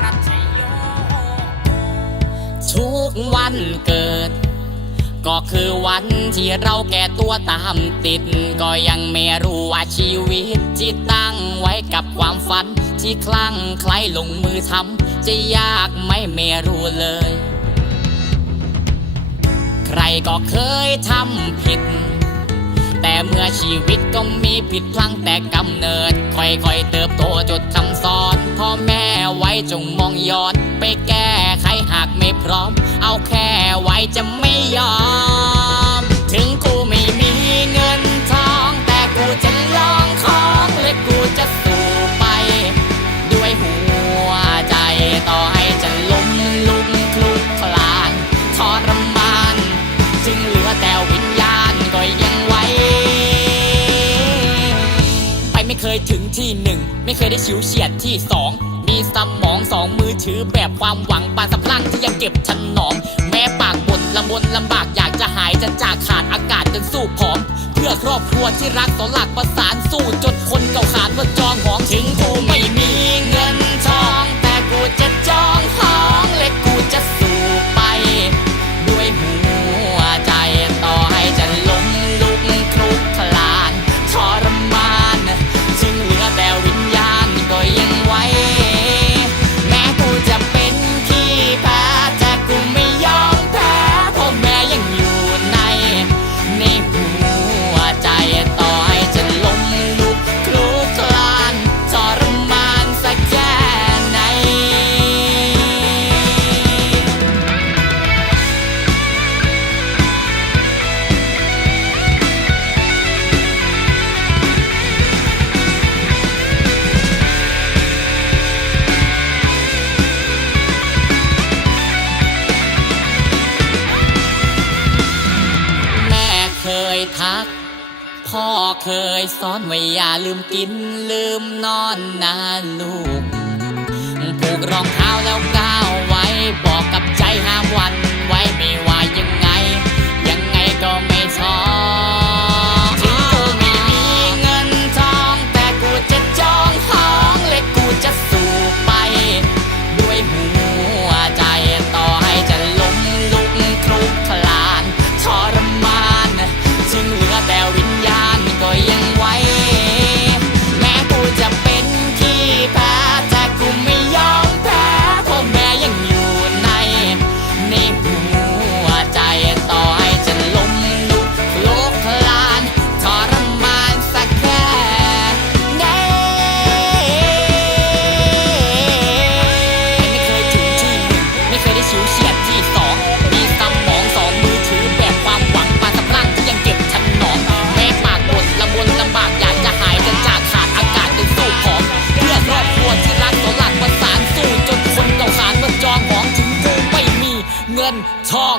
รัชโยทุกวันเกิด ก็คือวันที่เราแก่ตัวตามติด ก็ยังไม่รู้ว่าชีวิตที่ตั้งไว้กับความฝัน ที่คลั่งใคล้ลงมือทำจะยากไหม่ไม่รู้เลย ใครก็เคยทำผิดแต่เมื่อชีวิตก็มีผิดพลังแต่กำเนิด ค่อยๆเติบโตจน ไว้จงมองย้อน ไปแก้ไขหากไม่พร้อม เอาแค่ไว้จะไม่ยอม ถึงกูไม่มีเงินทอง แต่กูจะลองของและกูจะสู้ไป ด้วยหัวใจต่อให้จะล้มลุกคลุกคลานทรมานจึงเหลือแต่วิญญาณก็ยังไหวไปไม่เคยถึงที่หนึ่งไม่เคยได้ชิวเฉียดที่สอง สมองสองมือถือแบบความหวังปานสะพรั่งที่ยังเก็บฉันหนอม แม้ปากบนละมนลำบากอยากจะหายจะจากขาดอากาศจนสู้ผอม เพื่อครอบครัวที่รักต่อหลักประสานสู้จนคนเก่าขาดว่าจองห คยทัก พ่อเคยสอนไว้อย่าลืมกินลืมนอนนะลูก ผูกรองเท้าแล้วก้าวไว้บอกกับใจห้ามไว ฉิวเฉียดที่สองมีสมองสองมือถือแบบความหวังปาสะพรั่งที่ยังเก็บฉันหนอนแม่ปากหมดละบนลำบากอยากจะหายจนจากขาดอากาศจนสู้ของเพื่อครอบครัวที่รักสลักประสานสู้จนคนเก่าสารมาจองของถึงกูไม่มีเงินทอง